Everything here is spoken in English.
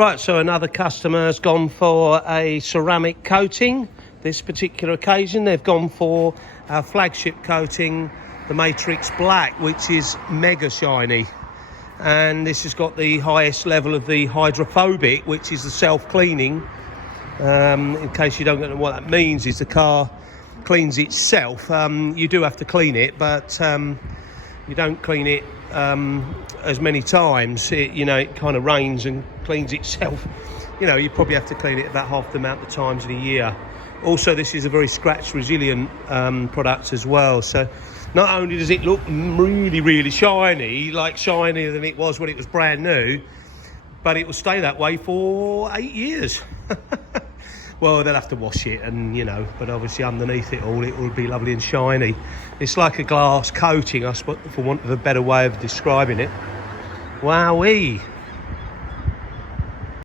Right, so another customer has gone for a ceramic coating. This particular occasion, they've gone for our flagship coating, the Matrix Black, which is mega shiny. And this has got the highest level of the hydrophobic, which is the self-cleaning. In case you don't know what that means, is the car cleans itself. You do have to clean it, but you don't clean it as many times. It kind of rains and cleans itself. You probably have to clean it about half the amount of times in a year. Also, this is a very scratch resilient product as well. So not only does it look really, really shiny, like shinier than it was when it was brand new, but it will stay that way for 8 years. Well, they'll have to wash it but obviously underneath it all, it will be lovely and shiny. It's like a glass coating, I suppose, for want of a better way of describing it. Wowee.